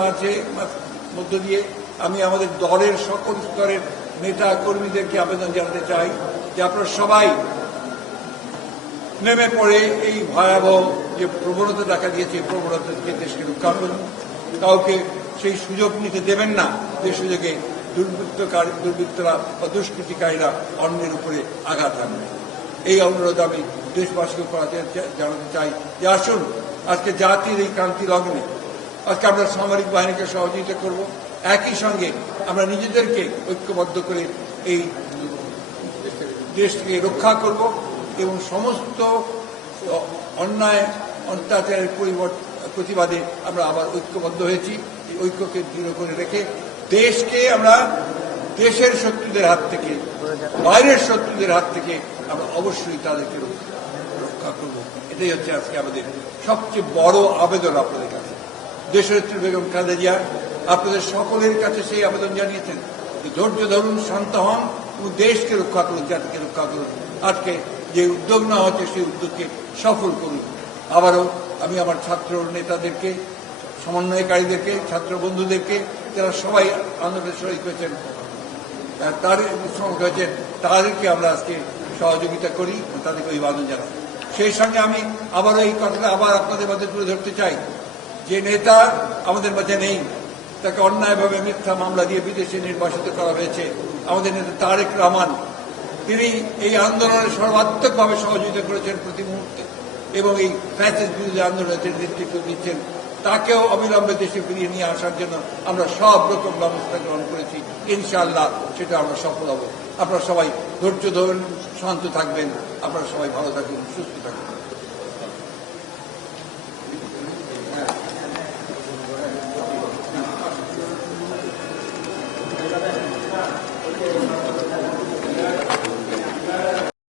মাঝে মধ্য দিয়ে আমি আমাদের দলের সকল স্তরের নেতা কর্মীদেরকে আবেদন জানাতে চাই যে আপনারা সবাই নেমে পড়ে এই ভয়াবহ যে প্রবণতা দেখা দিয়েছে এই প্রবণতা থেকে দেশকে রক্ষা করুন। কাউকে সেই সুযোগ নিতে দেবেন না যে সুযোগে দুর্বৃত্তরা বা দুষ্কৃতিকারীরা অন্যের উপরে আঘাত হানবে। এই অনুরোধ আমি দেশবাসীকে জানাতে চাই যে আসুন আজকে জাতির এই ক্রান্তি লগ্নে আজকে আমরা সামরিক বাহিনীকে সহযোগিতা করব, একই সঙ্গে আমরা নিজেদেরকে ঐক্যবদ্ধ করে এই দেশকে রক্ষা করব এবং সমস্ত অন্যায় অত্যাচারের প্রতিবাদে আমরা আবার ঐক্যবদ্ধ হয়েছি। এই ঐক্যকে দৃঢ় করে রেখে দেশকে আমরা দেশের শত্রুদের হাত থেকে, বাইরের শত্রুদের হাত থেকে আমরা অবশ্যই তাদেরকে রক্ষা করব। এটাই হচ্ছে আজকে আমাদের সবচেয়ে বড় আবেদন আপনাদের কাছে। দেশনেত্রী বেগম খালেদা জিয়া আপনাদের সকলের কাছে সেই আবেদন জানিয়েছেন যে ধৈর্য ধরুন, শান্ত হন এবং দেশকে রক্ষা করুন, জাতিকে রক্ষা করুন। আজকে যে উদ্যোগ নেওয়া হচ্ছে সেই উদ্যোগকে সফল করুন। আবারও আমি আমার ছাত্র নেতাদেরকে, সমন্বয়কারীদেরকে, ছাত্র বন্ধুদেরকে যারা সবাই আন্দোলনে শহীদ হয়েছেন তাদেরকে আমরা আজকে সহযোগিতা করি, তাদেরকে অভিবাদন জানাই। সেই সঙ্গে আমি আবারও এই কথাটা আবার আপনাদের মাঝে তুলে ধরতে চাই যে নেতা আমাদের মাঝে নেই, তাকে অন্যায়ভাবে মিথ্যা মামলা দিয়ে বিদেশে নির্বাসিত করা হয়েছে। আমাদের নেতা তারেক রহমান, তিনি এই আন্দোলনে সর্বাত্মকভাবে সহযোগিতা করেছেন প্রতি মুহূর্তে এবং এই ফ্যাসিস্ট বিরোধী আন্দোলনের নেতৃত্ব দিচ্ছেন। তাকেও অবিলম্বে দেশে ফিরিয়ে নিয়ে আসার জন্য আমরা সব রকম ব্যবস্থা গ্রহণ করেছি। ইনশাআল্লাহ সেটা আমরা সফল হব। আপনারা সবাই ধৈর্য ধরুন, শান্ত থাকবেন, আপনারা সবাই ভালো থাকুন, সুস্থ থাকুন।